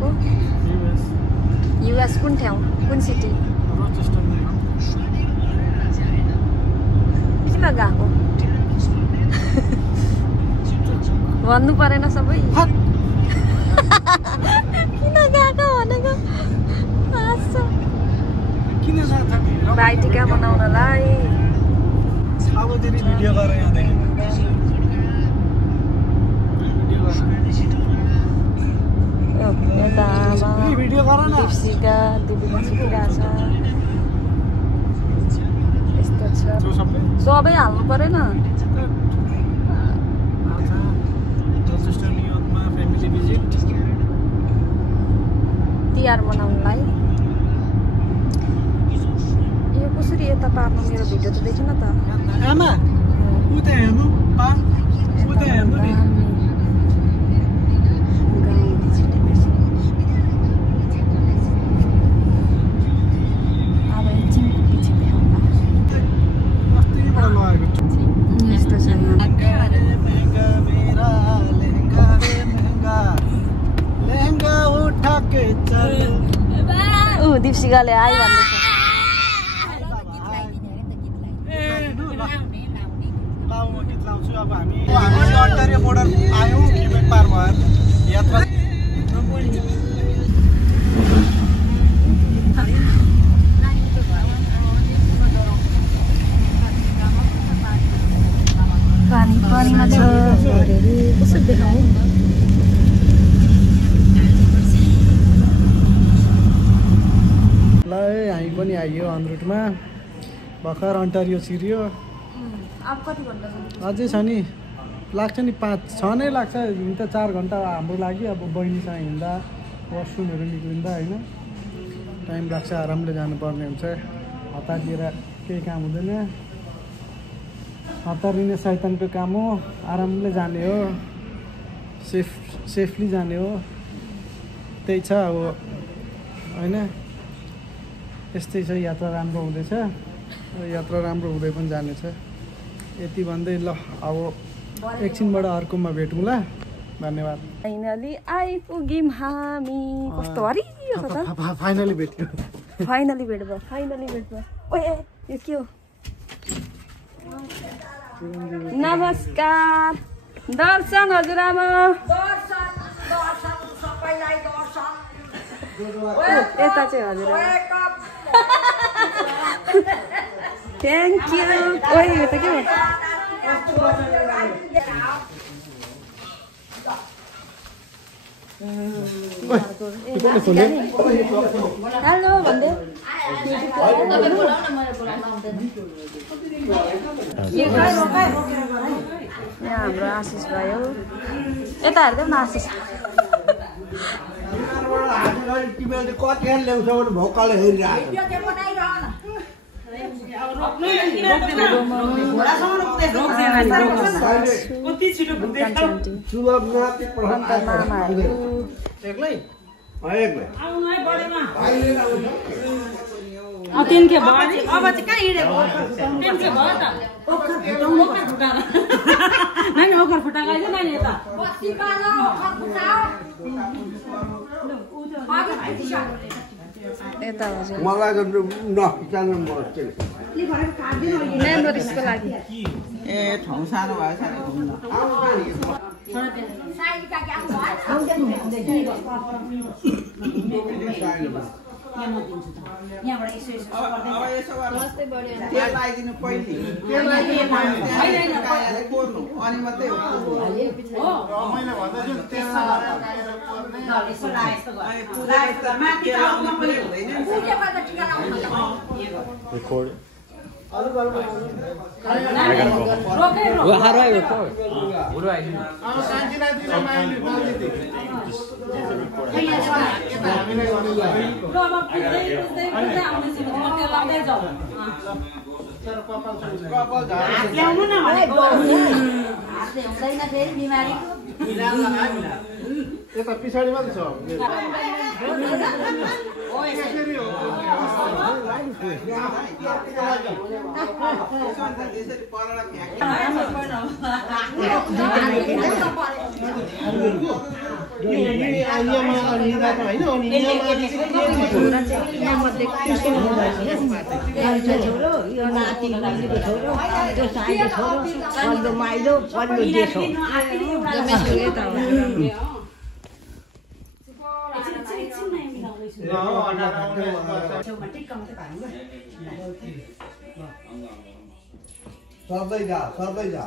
गएको युएस कुन ठाउँ कुन सिटी किन गएको भन्नु परेन सबै किन गएको भनेको भाइटिका मनाउनलाई भिडियो गर यहाँदेखि यता आमा भिडियो गर न दिप्सिका दिदीले सिकिरहेछ यस्तो छ सबै हाल्नु परेन तिहार मनाउनलाई यो कसरी यता पार्नु मेरो भिडियो त देखिन त आमा उता हेर्नु पा उता हेर्नु नि दिप्सिकाले आइ भन्दैछ अब हामी अन्टारियो बोर्डर आयौँ क्युबेक पार भएर यात्रा पानी पानीमा छ कसरी देखाउँ ल हामी पनि आइयो अनरुटमा भर्खर अन्टारियो छिरियो अझै छ नि लाग्छ नि 5-6 नै लाग्छ हिँड्न त 4 घन्टा हाम्रो लागि अब बहिनीसँग हिँड्दा वासरुमहरू निक्लिँदा होइन टाइम लाग्छ आरामले जानुपर्ने हुन्छ हतारिएर केही काम हुँदैन हतारिने शैतानको काम हो आरामले जाने हो सेफली जाने हो त्यही छ अब होइन यस्तै छ यात्रा राम्रो हुँदैछ यात्रा राम्रो हुँदै पनि जानेछ यति भन्दै ल अब एकछिनबाट अर्कोमा भेटौँ ल धन्यवाद फाइनली आइपुग्यौँ हामी कस्तो हरियो छ त फाइनली भेट्यो फाइनली भेट भयो ओए यो के हो नमस्कार दर्शन हजुरआमा यता चाहिँ हजुर थ्याङ्क यू ओइ यो त के हो हेलो भन्दै यहाँ हाम्रो आशिष भयो यता हेर्दै न आशिष भोकाले हेरिरहेको तिनके भयो अब चाहिँ कहाँ हिँडेको तिनके भयो त ओखर फुटाएर नानी ओखर फुटाएको आइज नानी यता यता हजुर मलाई त नचाल्नु पर्छ मेमोरिजको लागि ए ठाउँ सानो भयो सानो घुम्न यहाँबाट यसो यसो लगाइदिनु पहिले कोर्नु अनि मात्रै हो यता पछाडि मात्र छ त्यसरी परेर सर्दै जा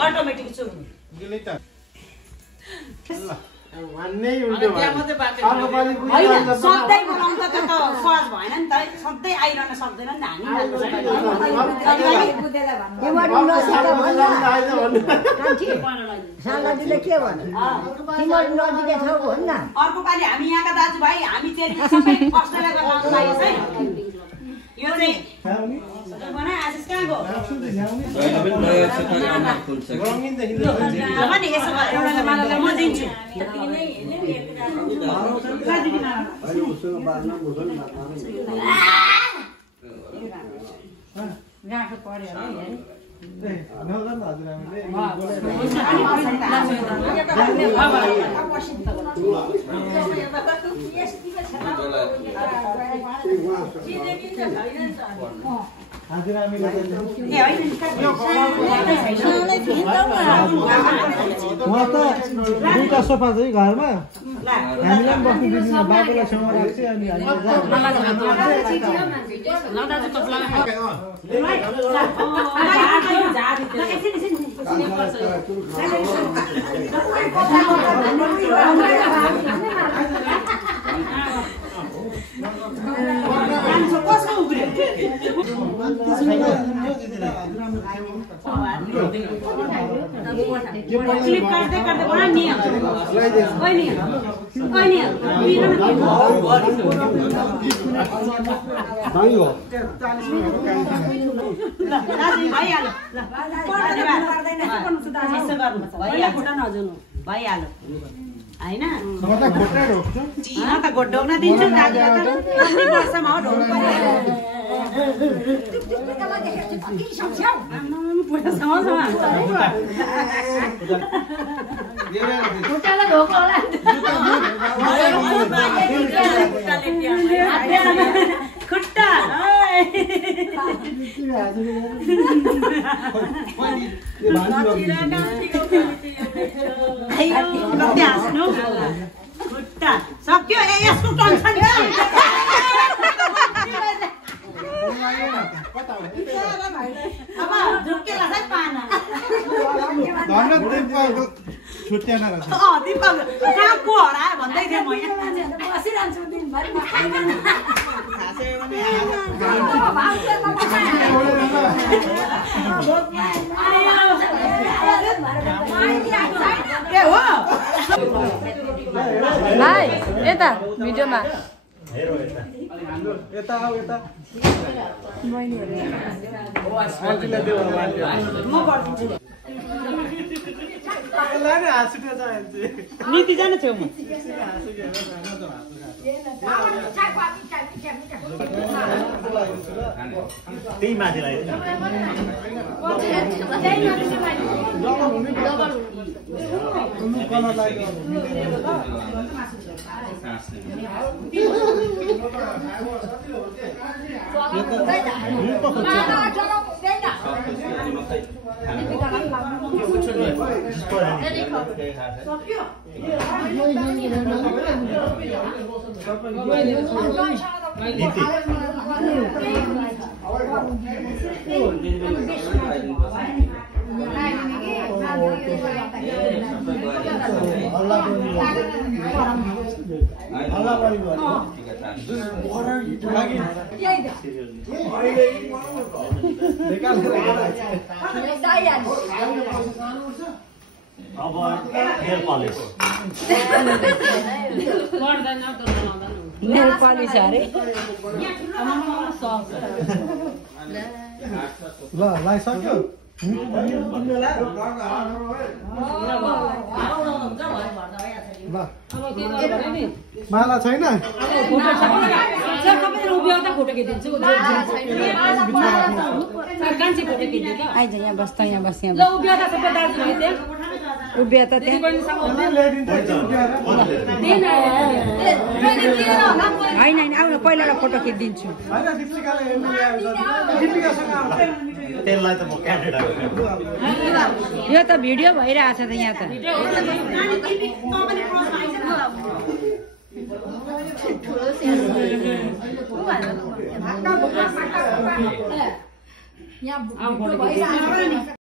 अटोमेटिक छु होइन सधैँ बनाउँदा त सहज भएन नि त सधैँ आइरहन सक्दैन नि अर्को पालि हामी यहाँका दाजुभाइ हामी चाहिँ सबै अस्ट्रेलिया गर्न लागेको छ यो चाहिँ बनाए आशिष कहाँ गयो भने यसो गरेर एउटा म दिन्छु गाँठो पर्यो उहाँ त दुईटा सोफा चाहिँ घरमा हामीलाई पनि बस्नु दिँदैन बाटोलाई छेउमा राख्छ अनि कसको उब्रियो क्लिप गर्दै गर्दै बना नि ओइ नि भइहाल्यो होइन त घोट्याउन दिन्छु दाजुलाई कति वर्षमा हो ढोल्नु खुट्टा खुट्टा सक्यो यसको टेन्सन अब झुक्केला चाहिँ पाना छुट्याएन दिपक कहाँ को हरायो भन्दै थिएँ म यहाँ बसिरहन्छु दिनभरि के हो भाइ यता भिडियोमा यता आऊ यता म गर्दिन्छु नीति जाने छेउमा त्यही माथिलाई अब नेल पलिस नेल पलिस अरे ल लाइसक्यो ल माला छैन आइज यहाँ बस्छ यहाँ बस यहाँ उभिया त त्यहाँ होइन होइन आउनु पहिला फोटो खिचिदिन्छु त्यसलाई त म क्यानेडा यो त भिडियो भइरहेछ त यहाँ त यहाँ